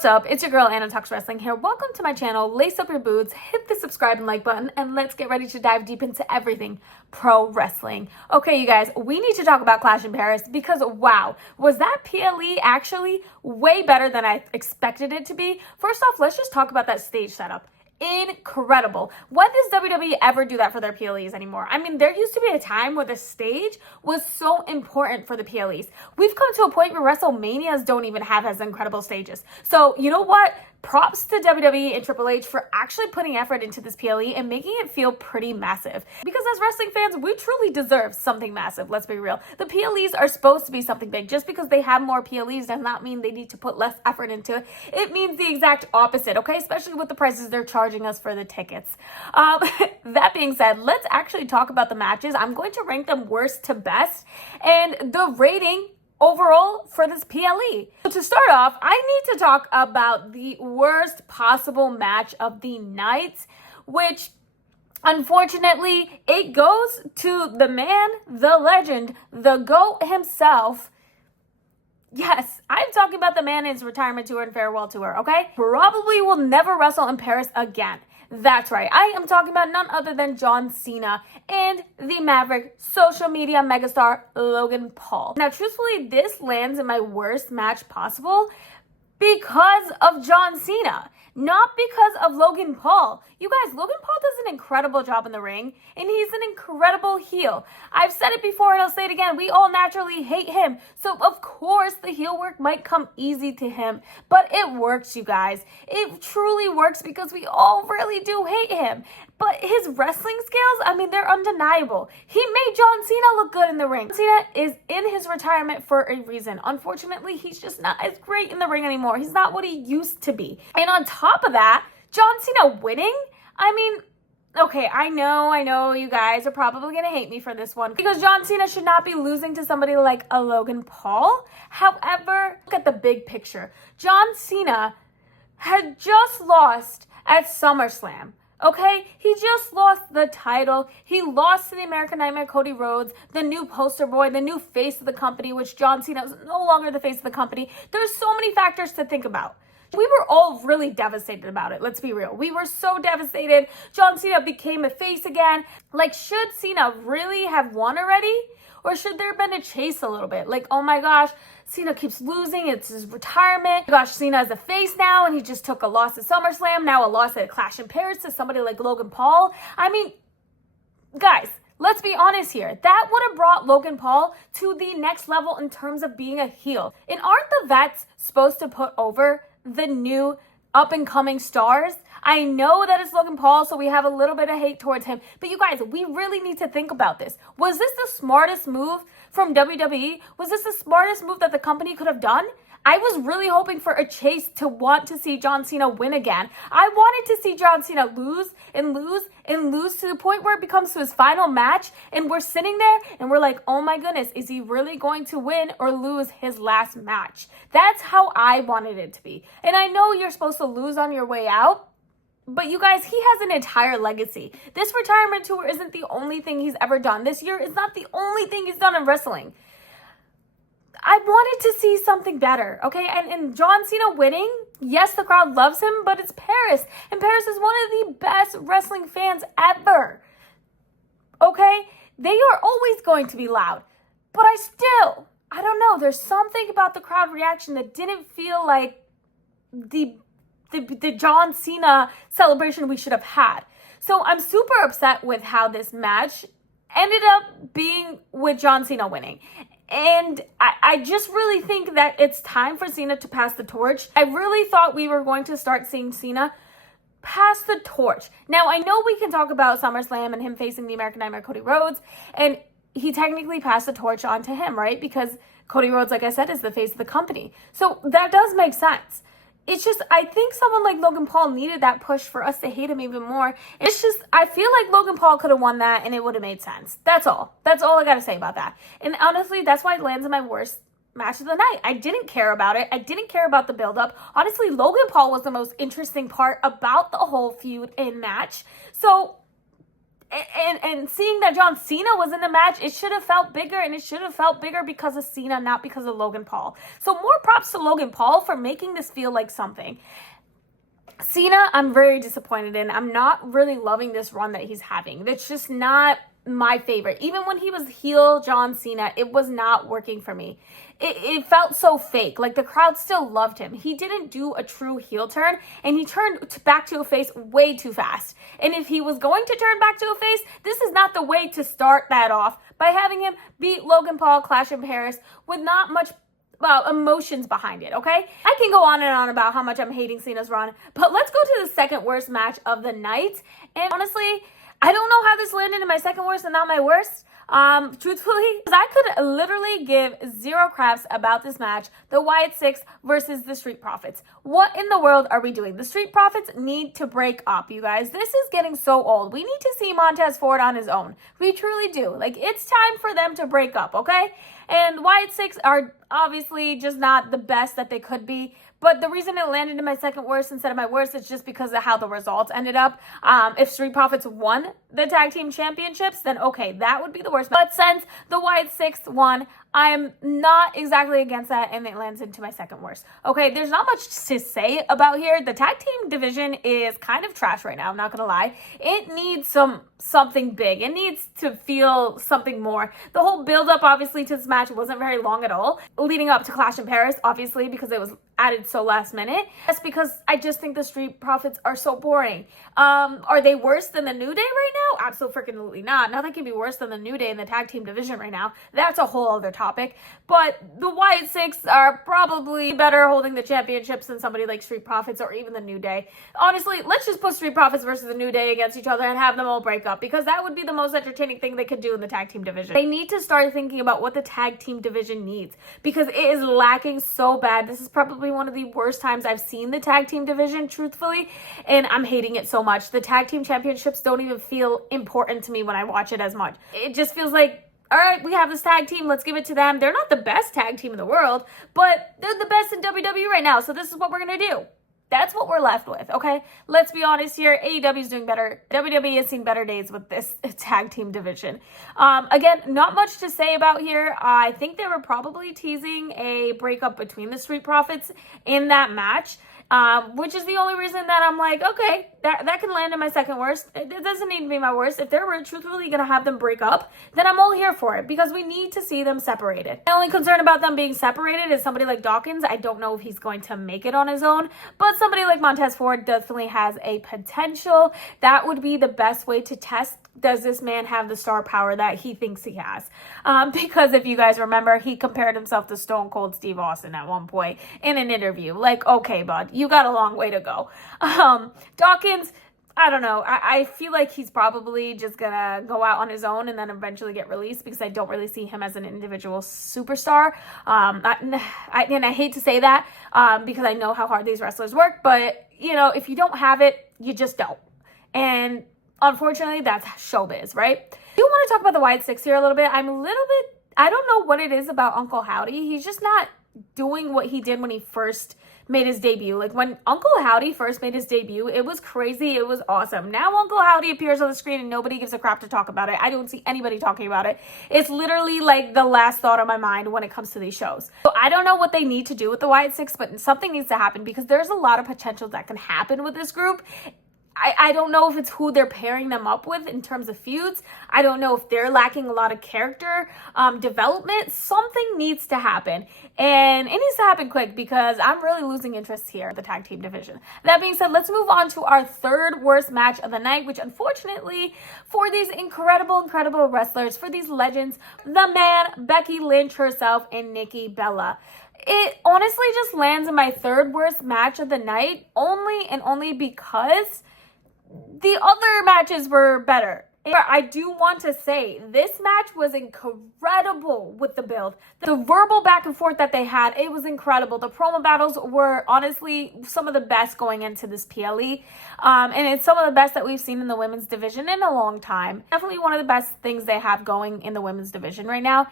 What's up? It's your girl Anna Talks Wrestling here. Welcome to my channel. Lace up your boots, hit the subscribe and like button, and let's get ready to dive deep into everything pro wrestling. Okay, you guys, we need to talk about Clash in Paris because wow, was that PLE actually way better than I expected it to be? First off, let's just talk about that stage setup. Incredible. When does WWE ever do that for their PLEs anymore? I mean, there used to be a time where the stage was so important for the PLEs. We've come to a point where WrestleManias don't even have as incredible stages. So, you know what? Props to WWE and Triple H for actually putting effort into this PLE and making it feel pretty massive. Because as wrestling fans, we truly deserve something massive, let's be real. The PLEs are supposed to be something big. Just because they have more PLEs does not mean they need to put less effort into it. It means the exact opposite, okay? Especially with the prices they're charging us for the tickets. That being said, let's actually talk about the matches. I'm going to rank them worst to best. And the rating overall for this PLE. So to start off, I need to talk about the worst possible match of the night, which unfortunately it goes to the man, the legend, the GOAT himself. Yes, I'm talking about the man in his retirement tour and farewell tour, okay? Probably will never wrestle in Paris again. That's right, I am talking about none other than John Cena and the Maverick social media megastar Logan Paul. Now, truthfully, this lands in my worst match possible because of John Cena, not because of Logan Paul. You guys, Logan Paul does an incredible job in the ring, and he's an incredible heel. I've said it before, and I'll say it again. We all naturally hate him, so of course the heel work might come easy to him, but it works, you guys. It truly works because we all really do hate him. But his wrestling skills, I mean, they're undeniable. He made John Cena look good in the ring. Cena is in his retirement for a reason. Unfortunately, he's just not as great in the ring anymore. He's not what he used to be. And on top of that, John Cena winning? I mean, okay, I know you guys are probably going to hate me for this one because John Cena should not be losing to somebody like a Logan Paul. However, look at the big picture. John Cena had just lost at SummerSlam. Okay, he just lost the title. He lost to the American Nightmare Cody Rhodes, the new poster boy, the new face of the company, which John Cena is no longer the face of the company. There's so many factors to think about. We were all really devastated about it. Let's be real. We were so devastated. John Cena became a face again. Like, should Cena really have won already? Or should there have been a chase a little bit? Like, oh my gosh, Cena keeps losing. It's his retirement. Gosh, Cena is a face now, and he just took a loss at SummerSlam. Now a loss at Clash in Paris to somebody like Logan Paul. I mean, guys, let's be honest here. That would have brought Logan Paul to the next level in terms of being a heel. And aren't the vets supposed to put over the new up-and-coming stars? I know that it's Logan Paul, so we have a little bit of hate towards him. But you guys, we really need to think about this. Was this the smartest move from WWE? Was this the smartest move that the company could have done? I was really hoping for a chase to want to see John Cena win again. I wanted to see John Cena lose and lose and lose to the point where it becomes to his final match, and we're sitting there and we're like, oh my goodness, is he really going to win or lose his last match? That's how I wanted it to be. And I know you're supposed to lose on your way out, but you guys, he has an entire legacy. This retirement tour isn't the only thing he's ever done. This year is not the only thing he's done in wrestling. I wanted to see something better, okay? And John Cena winning, yes, the crowd loves him, but it's Paris. And Paris is one of the best wrestling fans ever, okay? They are always going to be loud. But I don't know. There's something about the crowd reaction that didn't feel like the John Cena celebration we should have had. So I'm super upset with how this match ended up being with John Cena winning. And I just really think that it's time for Cena to pass the torch. I really thought we were going to start seeing Cena pass the torch. Now, I know we can talk about SummerSlam and him facing the American Nightmare Cody Rhodes, and he technically passed the torch on to him, right? Because Cody Rhodes, like I said, is the face of the company. So that does make sense. It's just, I think someone like Logan Paul needed that push for us to hate him even more. It's just, I feel like Logan Paul could have won that and it would have made sense. That's all. That's all I got to say about that. And honestly, that's why it lands in my worst match of the night. I didn't care about it. I didn't care about the build-up. Honestly, Logan Paul was the most interesting part about the whole feud and match. So And seeing that John Cena was in the match, it should have felt bigger, and it should have felt bigger because of Cena, not because of Logan Paul. So more props to Logan Paul for making this feel like something. Cena, I'm very disappointed in. I'm not really loving this run that he's having. It's just not my favorite. Even when he was heel John Cena, it was not working for me. It felt so fake. Like, the crowd still loved him. He didn't do a true heel turn, and he turned back to a face way too fast. And if he was going to turn back to a face, this is not the way to start that off, by having him beat Logan Paul Clash in Paris with not much emotions behind it, okay? I can go on and on about how much I'm hating Cena's run, but let's go to the second worst match of the night. And honestly, I don't know how this landed in my second worst and not my worst. Truthfully, because I could literally give zero craps about this match, the Wyatt Sicks versus the Street Profits. What in the world are we doing? The Street Profits need to break up, you guys. This is getting so old. We need to see Montez Ford on his own. We truly do. Like, it's time for them to break up, okay? And Wyatt Sicks are obviously just not the best that they could be. But the reason it landed in my second worst instead of my worst is just because of how the results ended up. If Street Profits won the tag team championships, then okay, that would be the worst. But since the Wyatt Sicks won, I'm not exactly against that, and it lands into my second worst. Okay, there's not much to say about here. The tag team division is kind of trash right now, I'm not gonna lie. It needs something big. It needs to feel something more. The whole build-up, obviously, to this match wasn't very long at all. Leading up to Clash in Paris, obviously, because it was added so last minute. That's because I just think the Street Profits are so boring. Are they worse than the New Day right now? Absolutely not. Nothing can be worse than the New Day in the tag team division right now. That's a whole other topic. But the Wyatt Sicks are probably better holding the championships than somebody like Street Profits or even the New Day. Honestly, let's just put Street Profits versus the New Day against each other and have them all break up, because that would be the most entertaining thing they could do in the tag team division. They need to start thinking about what the tag team division needs, because it is lacking so bad. This is probably one of the worst times I've seen the tag team division, truthfully, and I'm hating it so much. The tag team championships don't even feel important to me when I watch it as much. It just feels like, all right, we have this tag team, let's give it to them. They're not the best tag team in the world, but they're the best in WWE right now, so this is what we're gonna do. That's what we're left with, okay? Let's be honest here. AEW is doing better. WWE has seen better days with this tag team division. Again, not much to say about here. I think they were probably teasing a breakup between the Street Profits in that match, which is the only reason that I'm like, okay, that can land in my second worst. It doesn't need to be my worst. If they're truthfully going to have them break up, then I'm all here for it, because we need to see them separated. My only concern about them being separated is somebody like Dawkins. I don't know if he's going to make it on his own, but somebody like Montez Ford definitely has a potential. That would be the best way to test, does this man have the star power that he thinks he has? Because if you guys remember, he compared himself to Stone Cold Steve Austin at one point in an interview. Like, okay, bud, you got a long way to go. Dawkins, I don't know. I feel like he's probably just gonna go out on his own and then eventually get released, because I don't really see him as an individual superstar. And I hate to say that because I know how hard these wrestlers work, but you know, if you don't have it, you just don't. And unfortunately, that's showbiz, right? I do want to talk about the Wyatt Sicks here a little bit. I don't know what it is about Uncle Howdy. He's just not doing what he did when he first made his debut. Like, when Uncle Howdy first made his debut, it was crazy. It was awesome. Now Uncle Howdy appears on the screen and nobody gives a crap to talk about it. I don't see anybody talking about it. It's literally like the last thought on my mind when it comes to these shows. So I don't know what they need to do with the Wyatt Sicks, but something needs to happen, because there's a lot of potential that can happen with this group. I don't know if it's who they're pairing them up with in terms of feuds. I don't know if they're lacking a lot of character development. Something needs to happen. And it needs to happen quick, because I'm really losing interest here in the tag team division. That being said, let's move on to our third worst match of the night, which unfortunately, for these incredible wrestlers, for these legends, the Man Becky Lynch herself and Nikki Bella. It honestly just lands in my third worst match of the night, only because the other matches were better. I do want to say, this match was incredible with the build. The verbal back and forth that they had, it was incredible. The promo battles were honestly some of the best going into this PLE. And it's some of the best that we've seen in the women's division in a long time. Definitely one of the best things they have going in the women's division right now.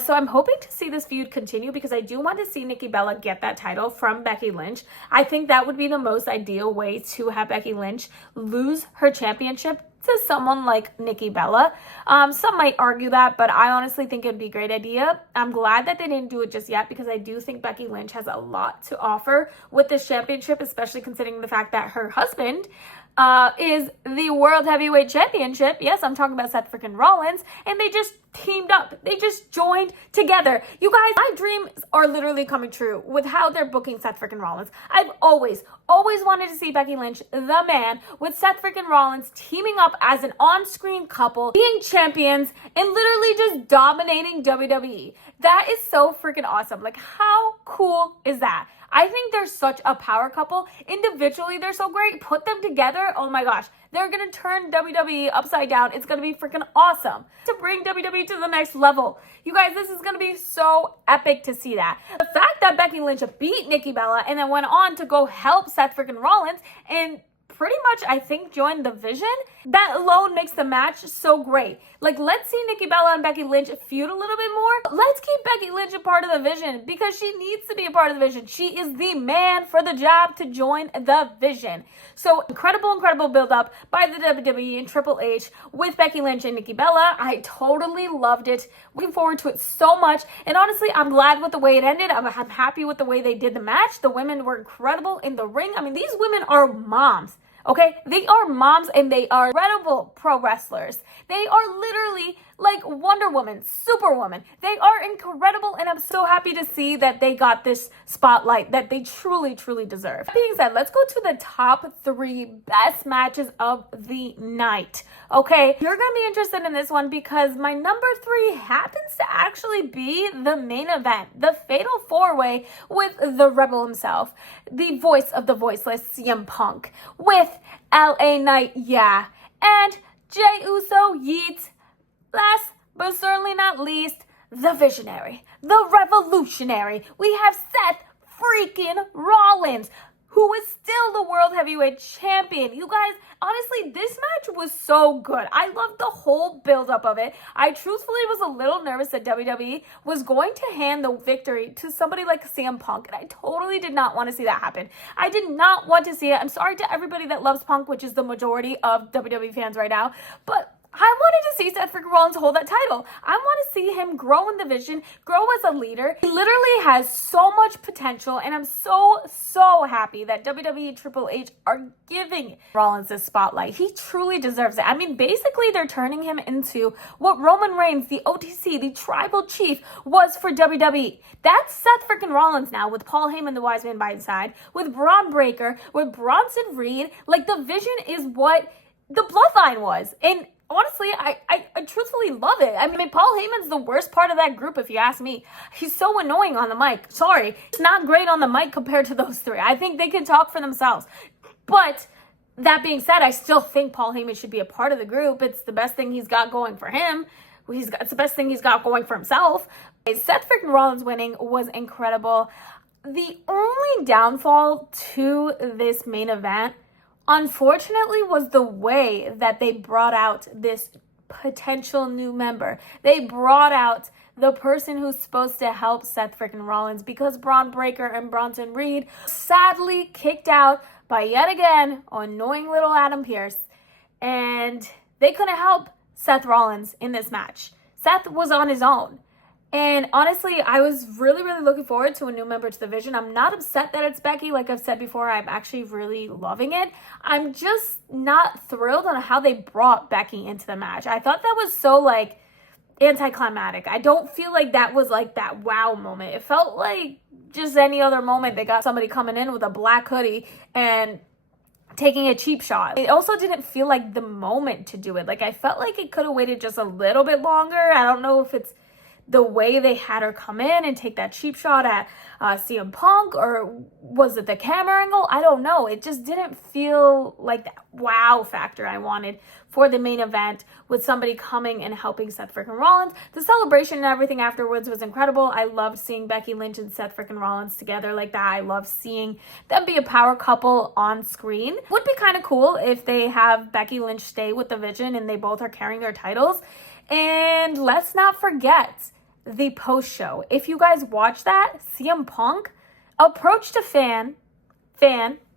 So I'm hoping to see this feud continue, because I do want to see Nikki Bella get that title from Becky Lynch. I think that would be the most ideal way to have Becky Lynch lose her championship to someone like Nikki Bella. Some might argue that, but I honestly think it'd be a great idea. I'm glad that they didn't do it just yet because I do think Becky Lynch has a lot to offer with this championship, especially considering the fact that her husband is the World Heavyweight Championship. Yes, I'm talking about Seth freaking Rollins, and they just teamed up. They just joined together. You guys, my dreams are literally coming true with how they're booking Seth freaking Rollins. I've always wanted to see Becky Lynch, the man, with Seth freaking Rollins teaming up as an on-screen couple, being champions, and literally just dominating WWE. That is so freaking awesome. Like, how cool is that? I think they're such a power couple. Individually, they're so great. Put them together, oh my gosh. They're going to turn WWE upside down. It's going to be freaking awesome to bring WWE to the next level. You guys, this is going to be so epic to see that. The fact that Becky Lynch beat Nikki Bella and then went on to go help Seth freaking Rollins and pretty much, I think, joined the Vision, that alone makes the match so great. Like, let's see Nikki Bella and Becky Lynch feud a little bit more. Let's keep Becky Lynch a part of the Vision because she needs to be a part of the Vision. She is the man for the job to join the Vision. So, incredible build-up by the WWE and Triple H with Becky Lynch and Nikki Bella. I totally loved it. Looking forward to it so much. And honestly, I'm glad with the way it ended. I'm happy with the way they did the match. The women were incredible in the ring. I mean, these women are moms. Okay, they are moms and they are incredible pro wrestlers. They are literally like Wonder Woman, Superwoman. They are incredible, and I'm so happy to see that they got this spotlight that they truly deserve. That being said, let's go to the top 3 best matches of the night. Okay, you're gonna be interested in this one because my number 3 happens to actually be the main event, the Fatal 4-Way with the Rebel himself, the voice of the voiceless CM Punk, with LA Knight, yeah, and Jey Uso, yeet. Last but certainly not least, the visionary, the revolutionary. We have Seth freaking Rollins, who is still the World Heavyweight Champion. You guys, honestly, this match was so good. I loved the whole build-up of it. I truthfully was a little nervous that WWE was going to hand the victory to somebody like CM Punk, and I totally did not want to see that happen. I did not want to see it. I'm sorry to everybody that loves Punk, which is the majority of WWE fans right now, but I wanted to see Seth freaking Rollins hold that title. I want to see him grow in the Vision, grow as a leader. He literally has so much potential, and I'm so happy that WWE Triple H are giving Rollins this spotlight. He truly deserves it. I mean, basically, they're turning him into what Roman Reigns, the OTC, the tribal chief, was for WWE. That's Seth freaking Rollins now, with Paul Heyman, the wise man by his side, with Bron Breakker, with Bronson Reed. Like, the Vision is what the Bloodline was. And honestly, I truthfully love it. I mean, Paul Heyman's the worst part of that group, if you ask me. He's so annoying on the mic. Sorry. He's not great on the mic compared to those 3. I think they can talk for themselves. But that being said, I still think Paul Heyman should be a part of the group. It's the best thing he's got going for him. It's the best thing he's got going for himself. Seth freaking Rollins winning was incredible. The only downfall to this main event, unfortunately, was the way that they brought out this potential new member. They brought out the person who's supposed to help Seth freaking Rollins because Bron Breakker and Bronson Reed sadly kicked out by yet again annoying little Adam Pearce, and they couldn't help Seth Rollins in this match. Seth was on his own. And honestly, I was really looking forward to a new member to the Vision. I'm not upset that it's Becky. Like I've said before, I'm actually really loving it. I'm just not thrilled on how they brought Becky into the match. I thought that was so, like, anticlimactic. I don't feel like that was, like, that wow moment. It felt like just any other moment. They got somebody coming in with a black hoodie and taking a cheap shot. It also didn't feel like the moment to do it. Like, I felt like it could have waited just a little bit longer. I don't know if it's the way they had her come in and take that cheap shot at CM Punk, or was it the camera angle? I don't know. It just didn't feel like that wow factor I wanted for the main event with somebody coming and helping Seth freaking Rollins. The celebration and everything afterwards was incredible. I loved seeing Becky Lynch and Seth freaking Rollins together like that. I love seeing them be a power couple on screen. Would be kind of cool if they have Becky Lynch stay with the Vision and they both are carrying their titles. And let's not forget the post show. If you guys watch that, CM Punk approached a fan,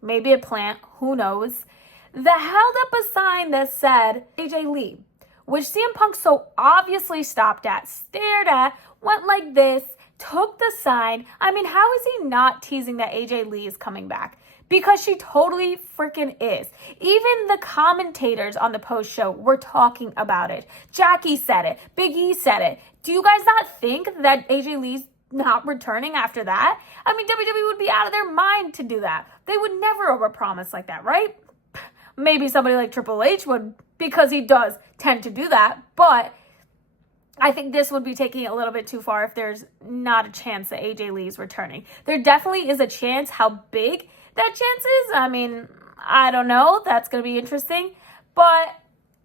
maybe a plant, who knows, that held up a sign that said AJ Lee, which CM Punk so obviously stopped at, stared at, went like this, took the sign. I mean, how is he not teasing that AJ Lee is coming back? Because she totally freaking is. Even the commentators on the post show were talking about it. Jackie said it. Big E said it. Do you guys not think that AJ Lee's not returning after that? I mean, WWE would be out of their mind to do that. They would never overpromise like that, right? Maybe somebody like Triple H would, because he does tend to do that. But I think this would be taking it a little bit too far if there's not a chance that AJ Lee is returning. There definitely is a chance. How big that chance is, I mean, I don't know. That's going to be interesting. But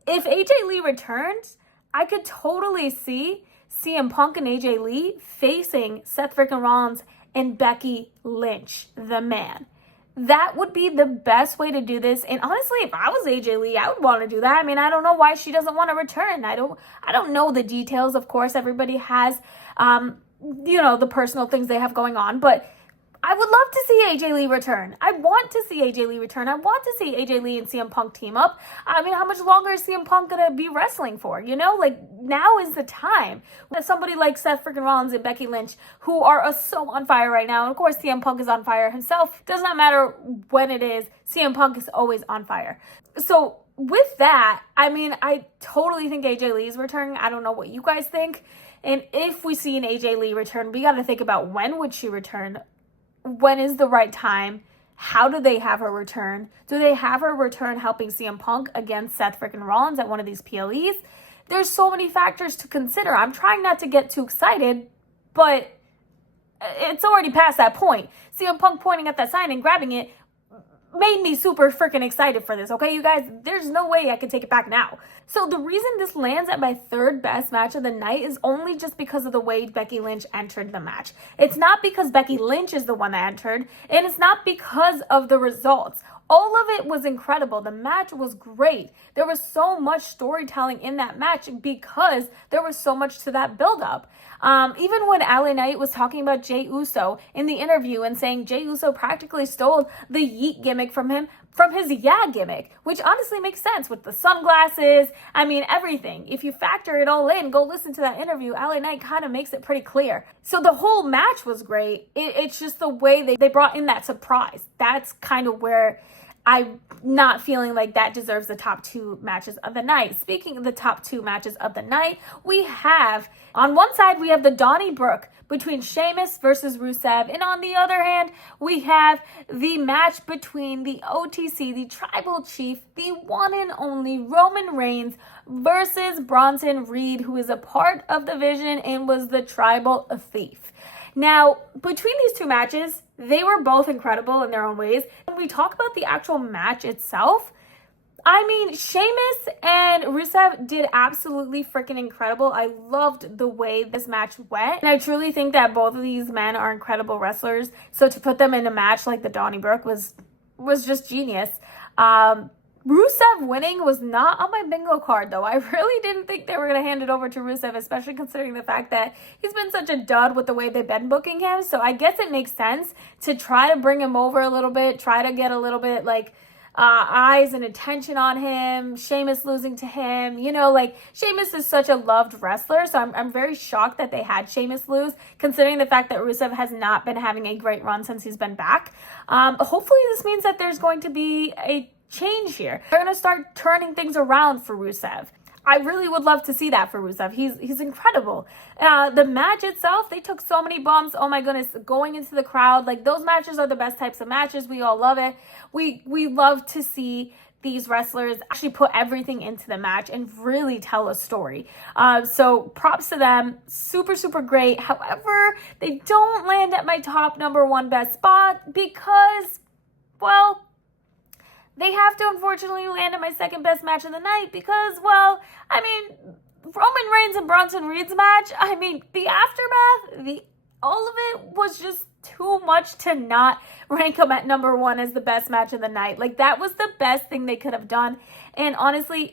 if AJ Lee returns, I could totally see CM Punk and AJ Lee facing Seth freaking Rollins and Becky Lynch, the man. That would be the best way to do this. And honestly, if I was AJ Lee, I would want to do that. I mean, I don't know why she doesn't want to return. I don't know the details. Of course, everybody has, the personal things they have going on. But I would love to see AJ Lee return. I want to see AJ Lee return. I want to see AJ Lee and CM Punk team up. I mean, how much longer is CM Punk going to be wrestling for? Like, now is the time. Somebody like Seth freaking Rollins and Becky Lynch, who are so on fire right now. And of course, CM Punk is on fire himself. Does not matter when it is. CM Punk is always on fire. So with that, I mean, I totally think AJ Lee is returning. I don't know what you guys think. And if we see an AJ Lee return, we got to think about when would she return? When is the right time? How do they have her return? Do they have her return helping CM Punk against Seth freaking Rollins at one of these PLEs? There's so many factors to consider. I'm trying not to get too excited, but it's already past that point. CM Punk pointing at that sign and grabbing it made me super freaking excited for this, okay, you guys? There's no way I can take it back now. So the reason this lands at my third best match of the night is only just because of the way Becky Lynch entered the match. It's not because Becky Lynch is the one that entered, and it's not because of the results. All of it was incredible. The match was great. There was so much storytelling in that match because there was so much to that build-up. Even when LA Knight was talking about Jey Uso in the interview and saying Jey Uso practically stole the yeet gimmick from him, from his yeah gimmick, which honestly makes sense with the sunglasses. I mean, everything. If you factor it all in, go listen to that interview. LA Knight kind of makes it pretty clear. So the whole match was great. It's just the way they brought in that surprise. That's kind of where I'm not feeling like that deserves the top two matches of the night. Speaking of the top two matches of the night, we have, on one side, we have the Donnybrook between Sheamus versus Rusev. And on the other hand, we have the match between the OTC, the Tribal Chief, the one and only Roman Reigns versus Bronson Reed, who is a part of the Vision and was the Tribal Thief. Now, between these two matches, they were both incredible in their own ways. When we talk about the actual match itself, I mean, Sheamus and Rusev did absolutely freaking incredible. I loved the way this match went. And I truly think that both of these men are incredible wrestlers. So to put them in a match like the Donnybrook was just genius. Rusev winning was not on my bingo card, though. I really didn't think they were going to hand it over to Rusev, especially considering the fact that he's been such a dud with the way they've been booking him. So I guess it makes sense to try to bring him over a little bit, try to get a little bit, eyes and attention on him, Sheamus losing to him. Sheamus is such a loved wrestler, so I'm very shocked that they had Sheamus lose, considering the fact that Rusev has not been having a great run since he's been back. Hopefully this means that there's going to be a change here. They're going to start turning things around for Rusev. I really would love to see that for Rusev. He's incredible. The match itself, they took so many bumps. Oh my goodness, going into the crowd. Those matches are the best types of matches. We all love it. We love to see these wrestlers actually put everything into the match and really tell a story. So props to them. Super, super great. However, they don't land at my top number one best spot because, well, they have to unfortunately land at my second best match of the night because, well, I mean, Roman Reigns and Bronson Reed's match, I mean, the aftermath, all of it was just too much to not rank them at number one as the best match of the night. That was the best thing they could have done. And honestly,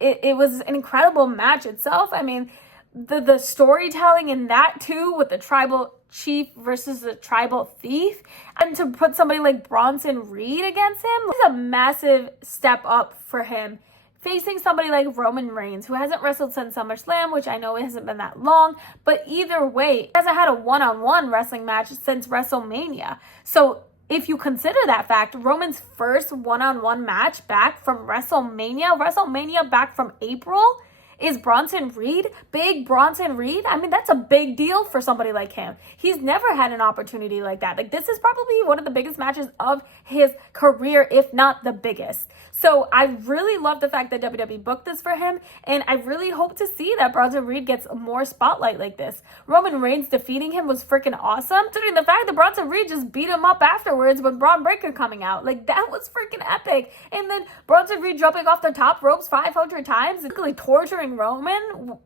it was an incredible match itself. I mean, the storytelling in that too, with the tribal chief versus the tribal thief, and to put somebody like Bronson Reed against him is a massive step up for him, facing somebody like Roman Reigns, who hasn't wrestled since SummerSlam, which I know it hasn't been that long, but either way, he hasn't had a one-on-one wrestling match since WrestleMania. So if you consider that fact, Roman's first one-on-one match back from WrestleMania back from April, is Bronson Reed, big Bronson Reed. I mean, that's a big deal for somebody like him. He's never had an opportunity like that. Like, this is probably one of the biggest matches of his career, if not the biggest. So I really love the fact that WWE booked this for him, and I really hope to see that Bronson Reed gets more spotlight like this. Roman Reigns defeating him was freaking awesome, considering the fact that Bronson Reed just beat him up afterwards with Bron Breakker coming out. Like, that was freaking epic. And then Bronson Reed jumping off the top ropes 500 times, basically torturing Roman,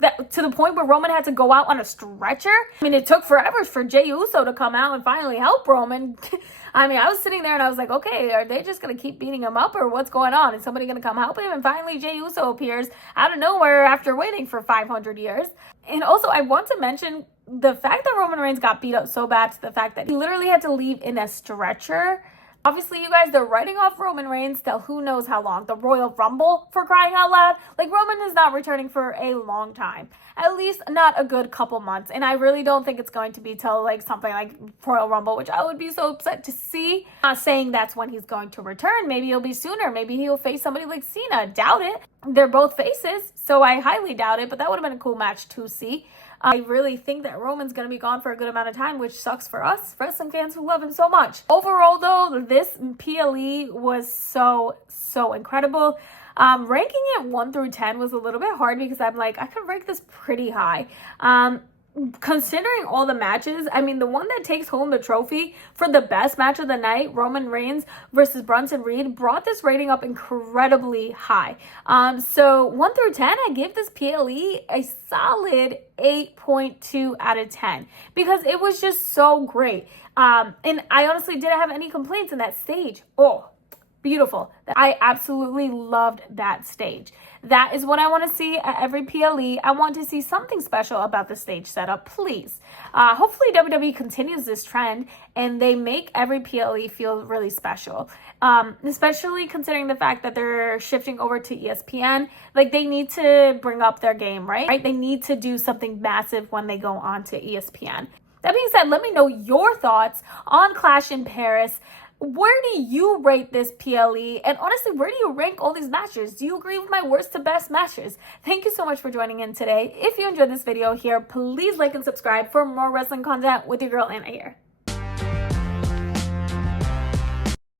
that to the point where Roman had to go out on a stretcher. I mean, it took forever for Jey Uso to come out and finally help Roman. I mean, I was sitting there and I was like, okay, are they just going to keep beating him up, or what's going on? Is somebody going to come help him? And finally, Jey Uso appears out of nowhere after waiting for 500 years. And also, I want to mention the fact that Roman Reigns got beat up so bad to the fact that he literally had to leave in a stretcher. Obviously, you guys, they're writing off Roman Reigns till who knows how long. The Royal Rumble, for crying out loud. Like, Roman is not returning for a long time. At least not a good couple months. And I really don't think it's going to be till, like, something like Royal Rumble, which I would be so upset to see. Not saying that's when he's going to return. Maybe it'll be sooner. Maybe he'll face somebody like Cena. Doubt it. They're both faces, so I highly doubt it. But that would have been a cool match to see. I really think that Roman's going to be gone for a good amount of time, which sucks for us wrestling fans who love him so much. Overall, though, this PLE was so incredible. Ranking it 1 through 10 was a little bit hard because I'm like, I could rank this pretty high. Considering all the matches, I mean, the one that takes home the trophy for the best match of the night, Roman Reigns versus Bronson Reed, brought this rating up incredibly high. So 1 through 10, I give this PLE a solid 8.2 out of 10 because it was just so great. And I honestly didn't have any complaints in that stage. Oh, beautiful. I absolutely loved that stage. That is what I want to see at every PLE. I want to see something special about the stage setup, please. Hopefully WWE continues this trend and they make every PLE feel really special. Especially considering the fact that they're shifting over to ESPN. Like, they need to bring up their game, right? They need to do something massive when they go on to ESPN. That being said, let me know your thoughts on Clash in Paris. Where do you rate this PLE? And honestly, where do you rank all these matches? Do you agree with my worst to best matches? Thank you so much for joining in today. If you enjoyed this video here, please like and subscribe for more wrestling content with your girl Anna here.